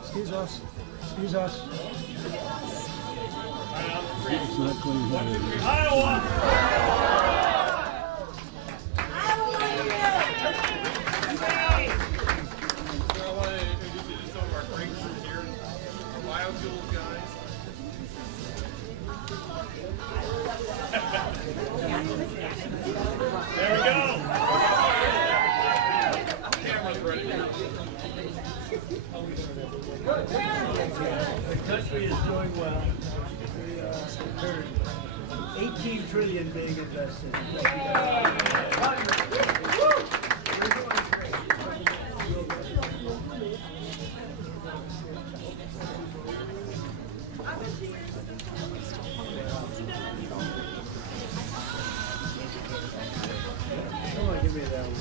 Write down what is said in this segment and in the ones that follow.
Excuse us. Excuse us. It's not clean. Iowa! There we go. Camera's ready. The country is doing well. We heard 18 trillion being invested. Come on, give me that one.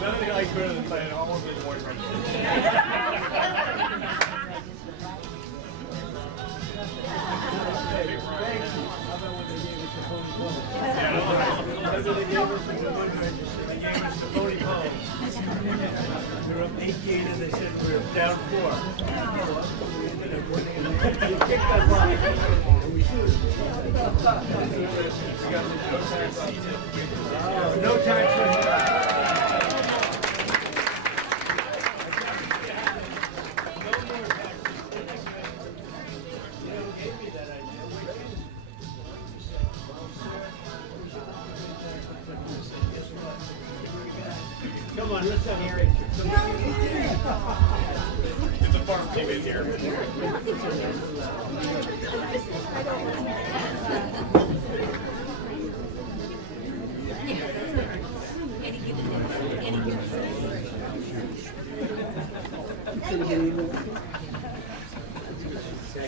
Nothing like better than playing almost in the morning right We were up 18 and they said we were down 4. We kicked that ball and we shoot. No time for Come on, let's have a picture. It's a farm team in here.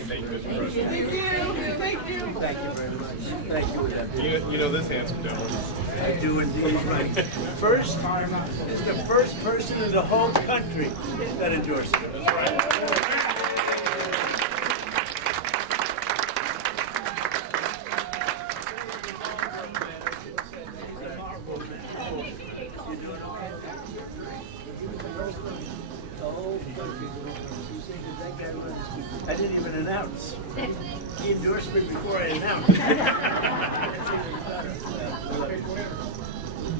Thank you, Mr. President. Thank you very much. Thank you. You know this handsome gentleman. I do indeed. Right. First is the first person in the whole country that endorsed it. That's right. I didn't even announce. He endorsed me before I announced.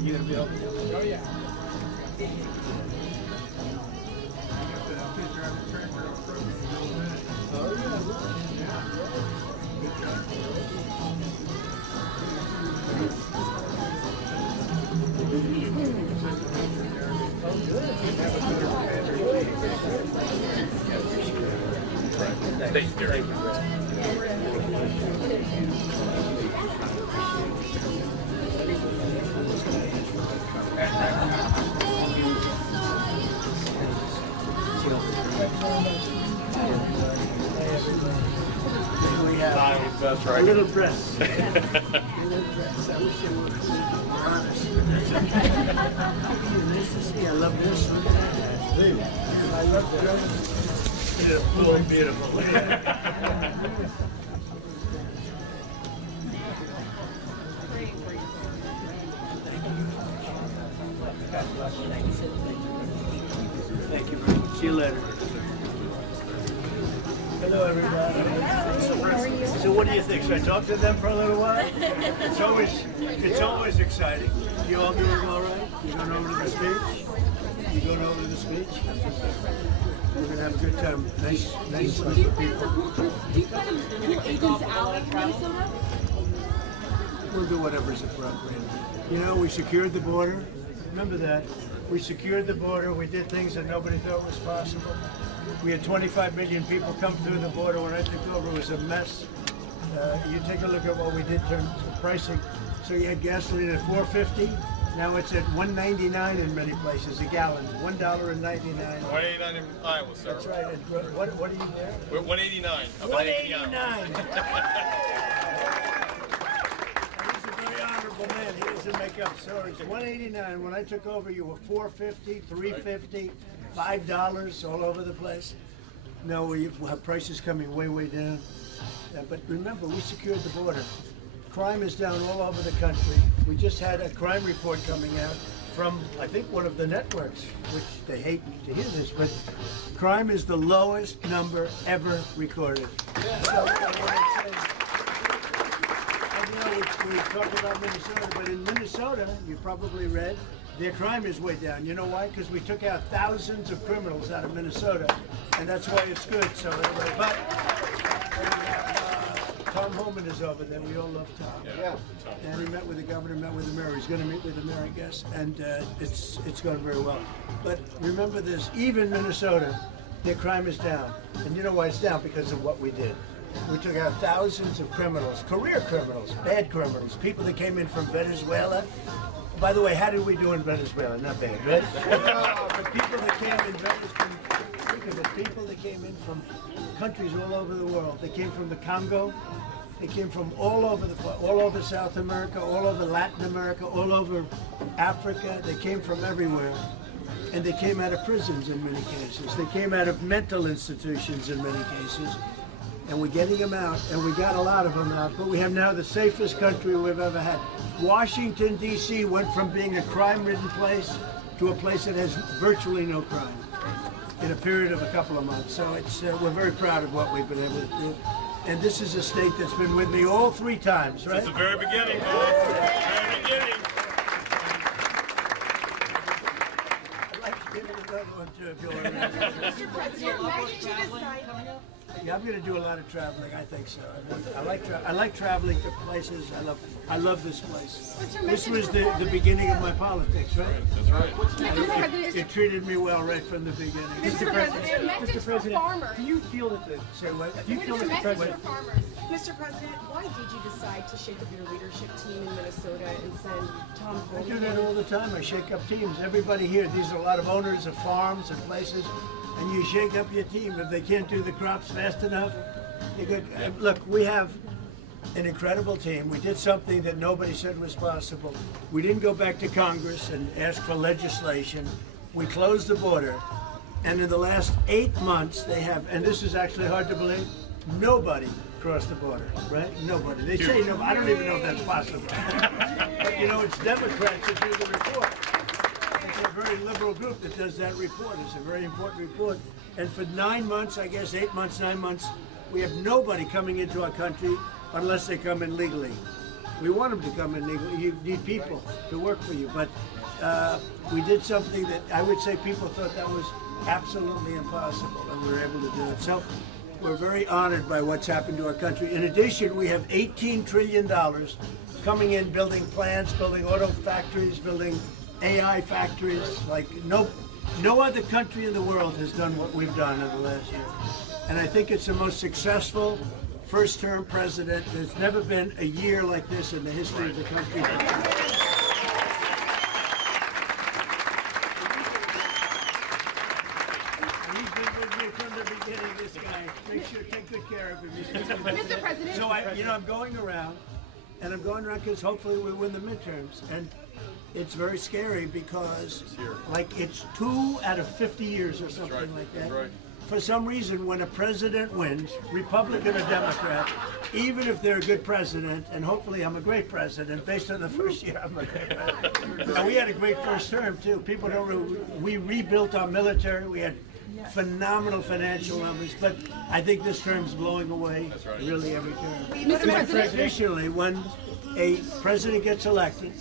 You gonna be able to? Oh yeah. Thanks, Gary. We have That's a right. little dress. A little dress. I wish they were honest. Nice to see. I love this. Look at that. I love that. Beautiful, beautiful. Look at that. Thank you very much. See you later. Hello, everybody. So what do you think? Should I talk to them for a little while? It's always exciting. You all doing all right? You going over to the speech? You going over to the speech? We're gonna have a good time. Nice Do group you of plan people. to pull agents out of Minnesota? We'll do whatever's appropriate. You know, we secured the border. Remember that. We secured the border. We did things that nobody thought was possible. We had 25 million people come through the border. When I took over, it was a mess. You take a look at what we did in terms of pricing. So you had gasoline at $4.50. Now it's at $1.99 in many places, a gallon. $1.99. 189 in Iowa, sir. That's right. And what are you there? We're 189. About 80 hours. He's a very honorable man. He doesn't make up stories. 189. When I took over, you were $4.50, $3.50, $5 all over the place. No, we have prices coming way, way down. But remember, we secured the border. Crime is down all over the country. We just had a crime report coming out from, I think, one of the networks, which they hate to hear this, but crime is the lowest number ever recorded. So, I want to say, we talked about Minnesota, but in Minnesota, you probably read, their crime is way down. You know why? Because we took out thousands of criminals out of Minnesota, and that's why it's good. So, but Tom Homan is over there. We all love Tom. Yeah. And he met with the governor, met with the mayor. He's going to meet with the mayor, I guess, and it's going very well. But remember this: even Minnesota, their crime is down, and you know why it's down? Because of what we did. We took out thousands of criminals, career criminals, bad criminals, people that came in from Venezuela. By the way, how did we do in Venezuela? Not bad, right? The people that came in Venezuela, think of it, people that came in from countries all over the world. They came from the Congo. They came from all over South America, all over Latin America, all over Africa. They came from everywhere. And they came out of prisons in many cases. They came out of mental institutions in many cases. And we're getting them out, and we got a lot of them out, but we have now the safest country we've ever had. Washington, D.C. went from being a crime-ridden place to a place that has virtually no crime in a period of a couple of months. So it's we're very proud of what we've been able to do. And this is a state that's been with me all 3 times, right? Since the very beginning, boss. Very beginning. I'd like to give it another one too, if you'll remember. Mr. President, why did you decide? Yeah, I'm going to do a lot of traveling. I think so. I like traveling to places. I love this place. This was the beginning of my politics, right? That's right. It treated me well right from the beginning. Mr. President, message for farmers. Do you feel that the Say what? do you feel Mr. that the Message president for farmers. Mr. President, why did you decide to shake up your leadership team in Minnesota and send Tom I do Homan? that all the time. I shake up teams. Everybody here, these are a lot of owners of farms and places, and you shake up your team. If they can't do the crops fast enough, you could, look, we have an incredible team. We did something that nobody said was possible. We didn't go back to Congress and ask for legislation. We closed the border, and in the last 8 months, they have, and this is actually hard to believe, nobody crossed the border, right? Nobody. They say no. I don't even know if that's possible. But you know, it's Democrats that do the report. It's a very liberal group that does that report. It's a very important report. And for 9 months, I guess 8 months, 9 months, we have nobody coming into our country unless they come in legally. We want them to come in legally. You need people to work for you. But we did something that I would say people thought that was absolutely impossible, and we were able to do it. So we're very honored by what's happened to our country. In addition, we have $18 trillion coming in, building plants, building auto factories, building AI factories. Like no other country in the world has done what we've done in the last year. And I think it's the most successful first-term president. There's never been a year like this in the history of the country. And he's been with me from the beginning, this guy. Make sure, take good care of him. Mr. President. So I'm going around, and I'm going around because hopefully we win the midterms. And it's very scary because, like, it's 2 out of 50 years or something like that. Right. For some reason, when a president wins, Republican or Democrat, even if they're a good president, and hopefully I'm a great president, based on the first year I'm a great president. And we had a great first term, too. People don't we rebuilt our military. We had phenomenal financial numbers, but I think this term's blowing away really every term. Mr. President. Traditionally, when a president gets elected,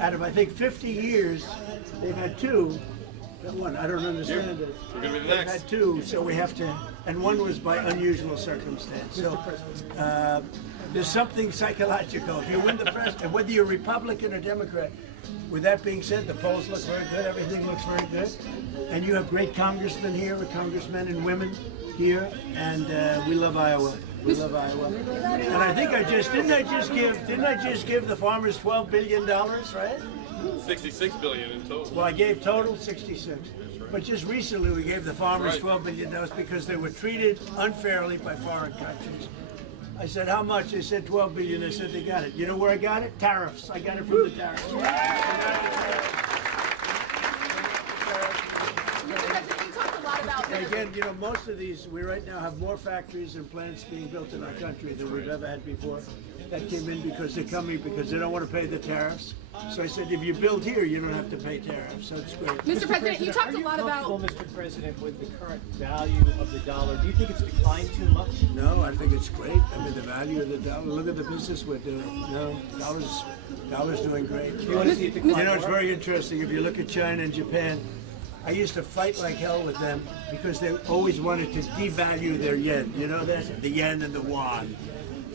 out of I think 50 years, they've had 2. That one, I don't understand it. We're gonna be the They've next. had 2, so we have to, and one was by unusual circumstance. So there's something psychological. If you win the president, whether you're Republican or Democrat, with that being said, the polls look very good, everything looks very good. And you have great congressmen here, congressmen and women here, and we love Iowa. We love Iowa. And I think didn't I just give the farmers $12 billion, right? 66 billion in total. Well, I gave total 66. But just recently we gave the farmers $12 billion because they were treated unfairly by foreign countries. I said, how much? They said 12 billion. They said they got it. You know where I got it? Tariffs. I got it from the tariffs. Mr. President, you talked a lot about And again, you know, most of these, we right now have more factories and plants being built in our country than we've ever had before. That came in because they're coming because they don't want to pay the tariffs. So I said, if you build here, you don't have to pay tariffs. So it's great. Mr. President, you talked a lot about. Mr. President, with the current value of the dollar, do you think it's declined too much? No, I think it's great. I mean, the value of the dollar. Look at the business we're doing. No, dollar's doing great. Do you want to see it decline You know, it's more? very interesting. If you look at China and Japan, I used to fight like hell with them because they always wanted to devalue their yen. You know that? The yen and the yuan.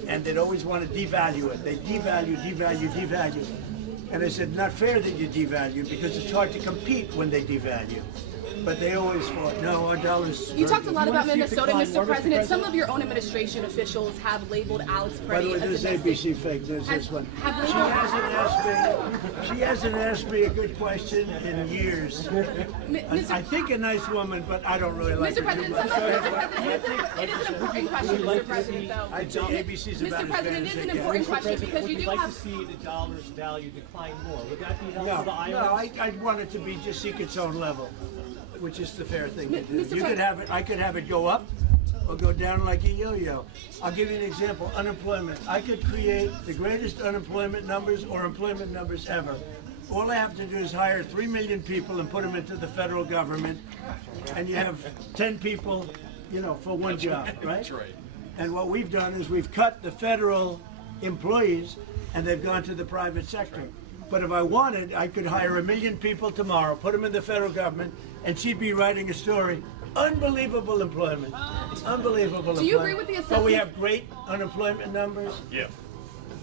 And they'd always want to devalue it. They devalue. And I said, not fair that you devalue because it's hard to compete when they devalue. But they always fought, no, our dollar's... You talked a lot about see it Minnesota, decline more, Mr. Mr. President. Some President? of your own administration officials have labeled Alex By the Preddy way, a this is domestic. ABC fake news, this one. Have She hasn't asked me a good question in years. I think a nice woman, but I don't really like Mr. her too President, much. it is an important question, Mr. President, though. I'd say ABC's about Mr. as bad President, as it is they an get. important question because Would you you do like to have. see the dollar's value decline more? Would that be helpful No, to the Iowans? I'd want it to be just seek its own level, which is the fair thing to do. Mr. You could have it. I could have it go up or go down like a yo-yo. I'll give you an example. Unemployment. I could create the greatest unemployment numbers or employment numbers ever. All I have to do is hire 3 million people and put them into the federal government, and you have 10 people, you know, for one job, right? That's right. And what we've done is we've cut the federal employees, and they've gone to the private sector. But if I wanted, I could hire 1 million people tomorrow, put them in the federal government, and she'd be writing a story. Unbelievable employment. Unbelievable employment. Do you agree with the But we assessment? have great unemployment numbers. Yeah.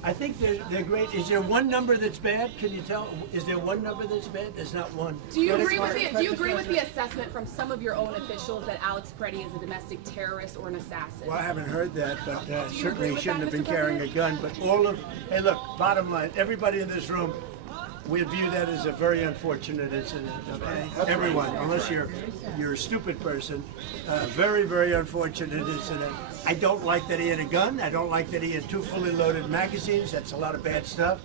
I think they're great. Is there one number that's bad? Can you tell? Is there one number that's bad? There's not one. Do you agree with the assessment from some of your own officials that Alex Preddy is a domestic terrorist or an assassin? Well, I haven't heard that, but you agree certainly he with shouldn't that, have been Mr. carrying a gun. But hey, look, bottom line, everybody in this room, we view that as a very unfortunate incident, okay? Everyone, unless you're a stupid person, very, very unfortunate incident. I don't like that he had a gun. I don't like that he had 2 fully loaded magazines. That's a lot of bad stuff.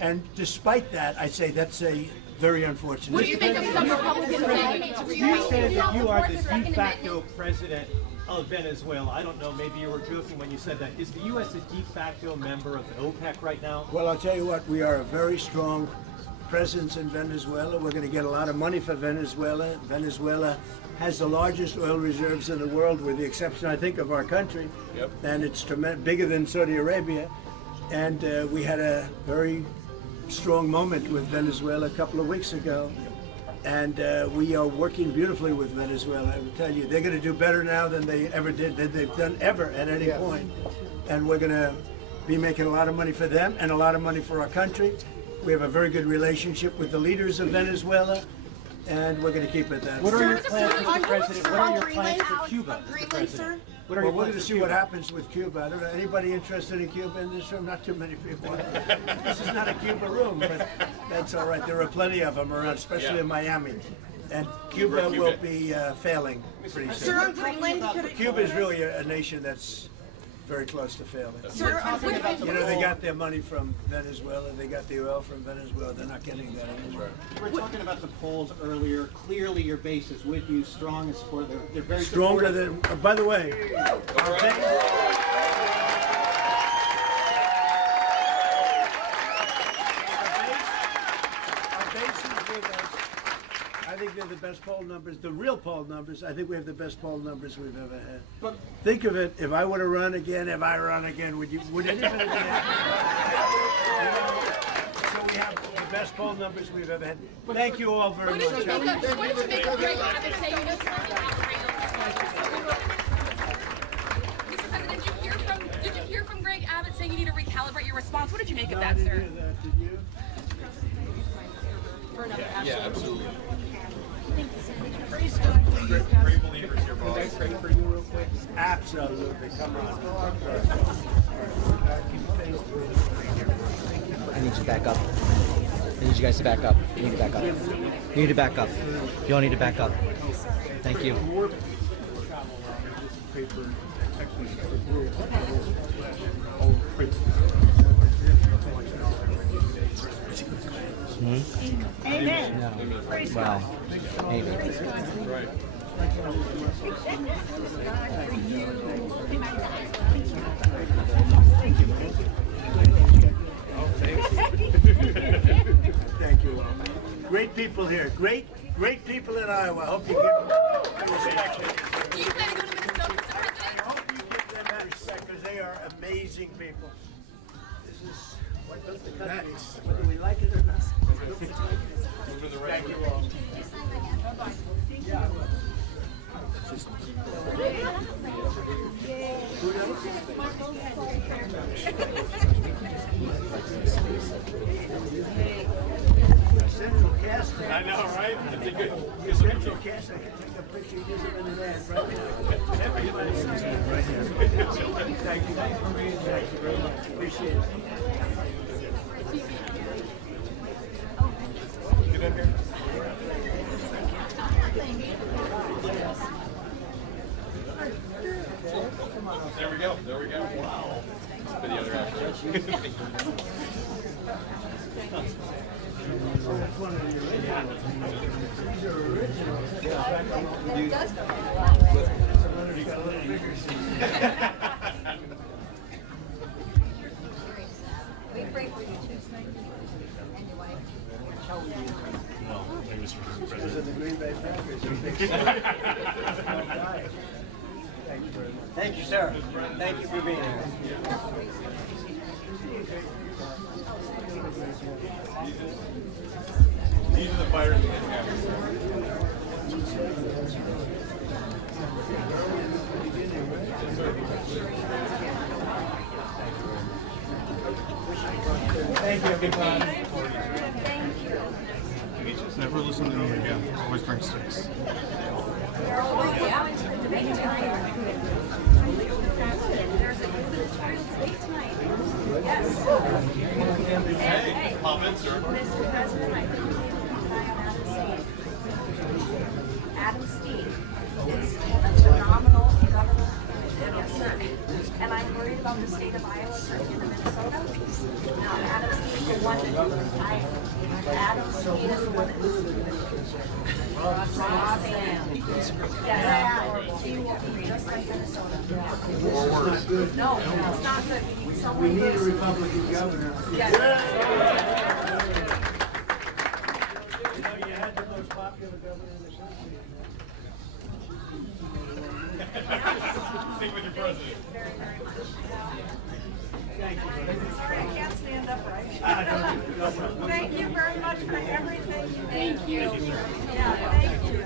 And despite that, I say that's a very unfortunate. What do you think of some Republicans saying You said that you are the de facto president of Venezuela. I don't know, maybe you were joking when you said that. Is the U.S. a de facto member of the OPEC right now? Well, I'll tell you what, we are a very strong presence in Venezuela. We're going to get a lot of money for Venezuela. Venezuela has the largest oil reserves in the world, with the exception, I think, of our country. Yep. And it's bigger than Saudi Arabia. And we had a very strong moment with Venezuela a couple of weeks ago. And we are working beautifully with Venezuela. I will tell you, they're going to do better now than they ever did, than they've done ever at any point. And we're going to be making a lot of money for them and a lot of money for our country. We have a very good relationship with the leaders of Venezuela, and we're going to keep it that way. What are your plans, Mr. President? What are your plans for Cuba, Mr. President? What are Well, your we're plans going to for see Cuba? what happens with Cuba. I don't know. Anybody interested in Cuba in this room? Not too many people. This is not a Cuba room, but that's all right. There are plenty of them around, especially in Miami. And Cuba will be failing pretty soon. Sir, I'm talking about Cuba is really a nation that's very close to failing. Sir, I'm talking about the You know, they got their money from Venezuela, they got the oil from Venezuela, they're not getting that anymore. We were talking about the polls earlier. Clearly, your base is with you, strong and supportive. They're very Stronger supportive. than, by the way, our base is with us. I think they're the best poll numbers, the real poll numbers. I think we have the best poll numbers we've ever had. But Think of it, if I were to run again, would anybody be happy? So we have the best poll numbers we've ever had. Thank you all very What did you much. make of Greg Abbott saying he was running out Mr. President, did you hear from Greg Abbott saying you need to recalibrate your response? What did you make of that, sir? Did you? For another Yeah, absolutely. Great believers here, boss. Absolutely. Come on. I need you to back up. I need you guys to back up. You need to back up. You need to back up. You all need to back up. Thank you. Amen. No. Well, maybe. Right. Thank you all. Great people here. Great people in Iowa. I hope you give them respect. Do you plan to go to Minnesota, Mr. I President? hope you give them that respect because they are amazing people. This is what built the country, whether we like it or not. Thank you all. Central Cast. I know, right? It's a good Central Cast. I can take a picture. Use them in an ad right now. Everybody sees it right here. Thank you. Thank you very much. Appreciate it. Get in here. There we go. There we go. Wow. Video there after. We pray for you too, and your wife. Those are the Green Bay Packers. Thank you very much. thank you, sir. Thank you for being here. These are the fighters in this Thank you, everybody. Never listen to them again. Always bring six. Hey, comments, sir. Mr. President, I think we need to rely on Adam Steve is a phenomenal governor. Yes, sir. And I'm worried about the state of Iowa turning into Minnesota. Adam Steve is the one that Adam Steve is the one that he will be just like Minnesota. No, it's not good. We need a Republican governor. Yes. You know, you had the most popular governor in the country. Stick with your president. I can't stand upright. Thank you very much for everything. Thank you. Yeah, thank you.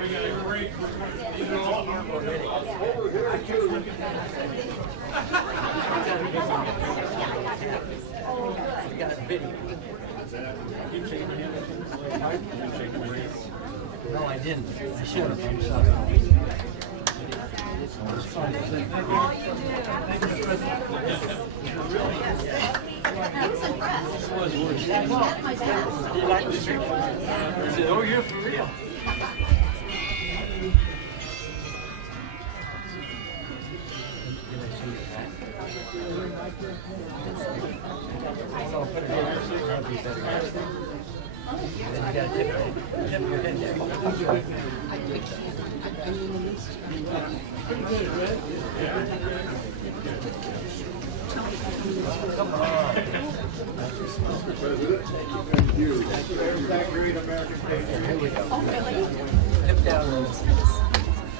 We got a great group. These are all hard workers. No, I didn't. I should have. I'm sorry. All you do. was impressed. This was worse. At my best. He liked the street food. He said, oh, you're for real.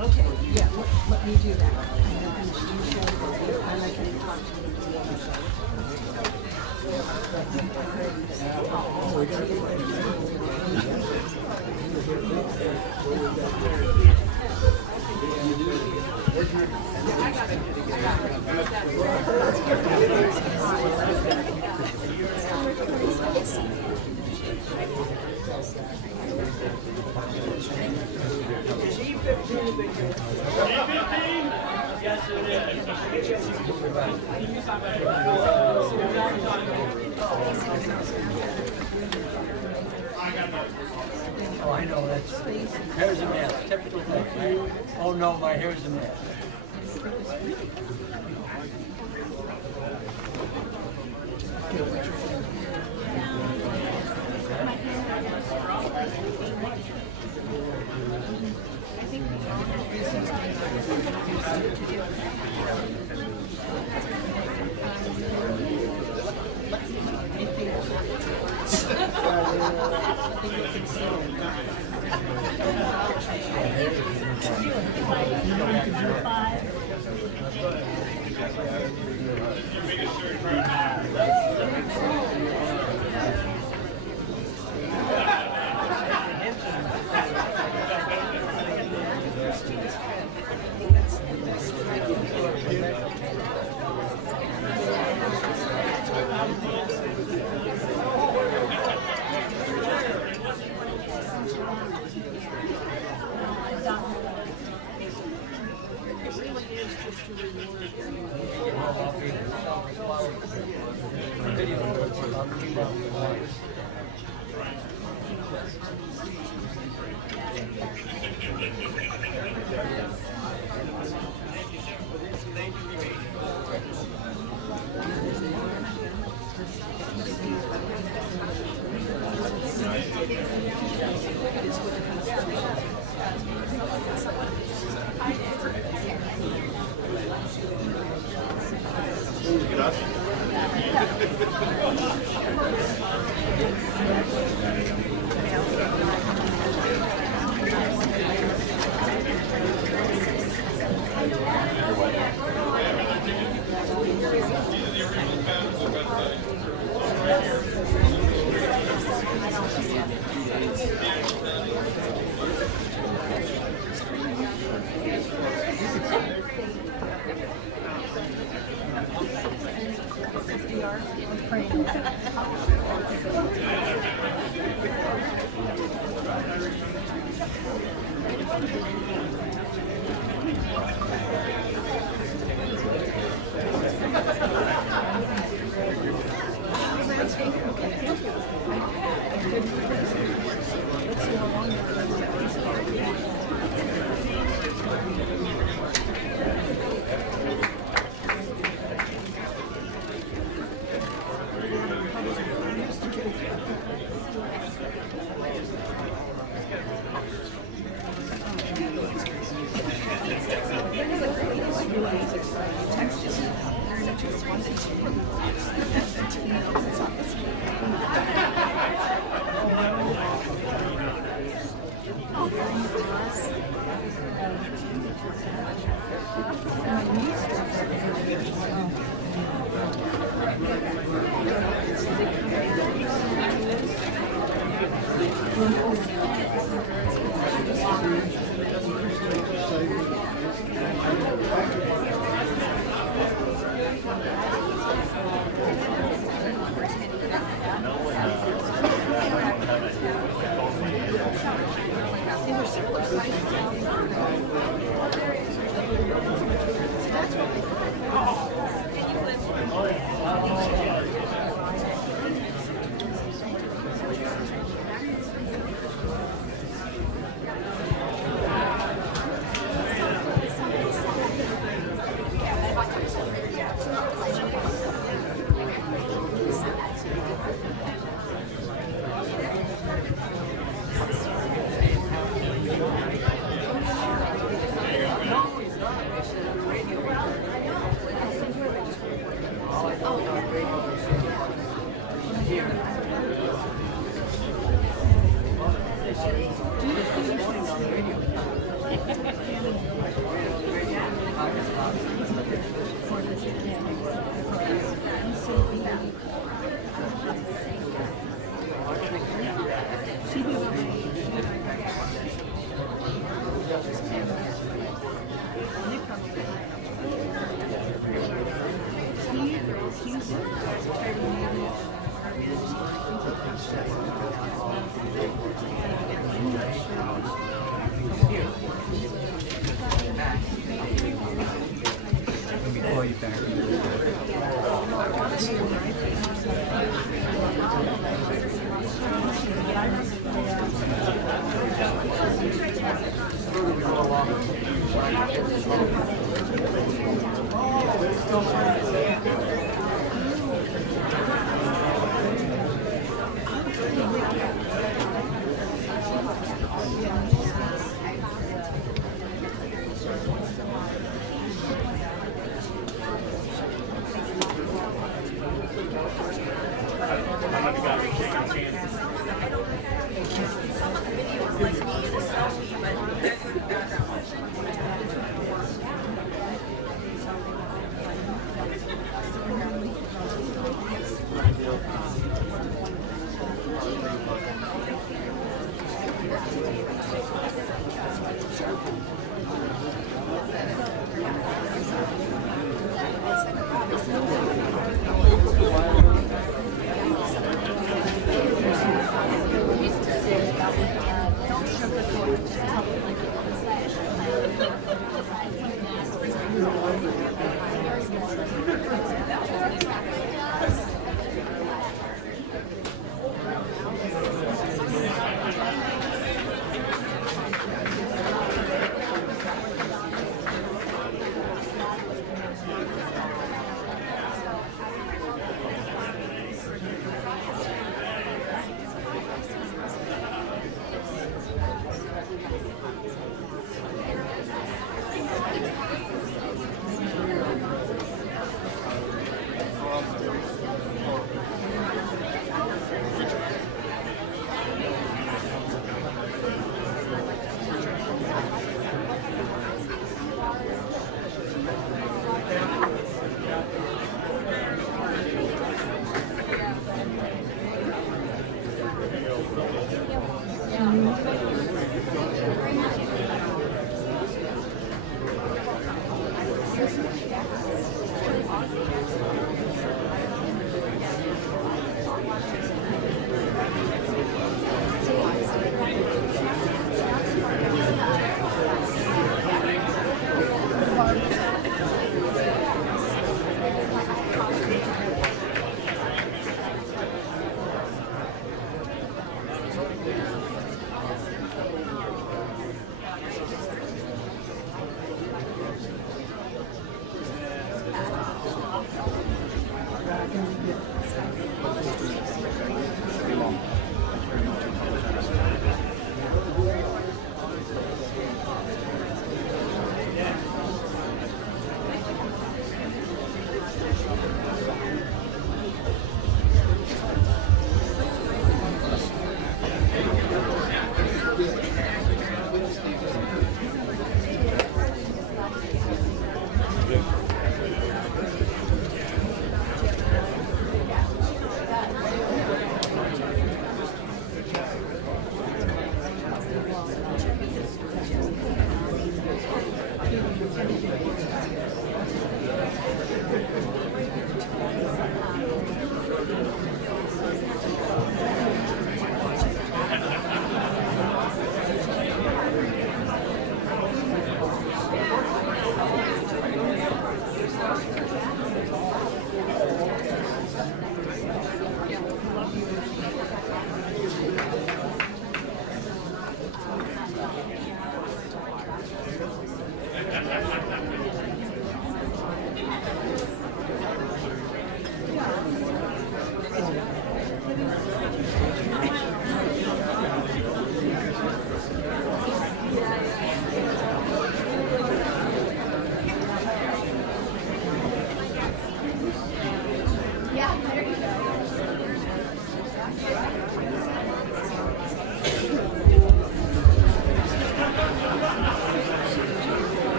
Okay, yeah, let me do that. And you show it, and I can talk Oh, I know, that's, hair's a mess, typical thing, right? Oh no, my hair's a mess. praying. Call you back.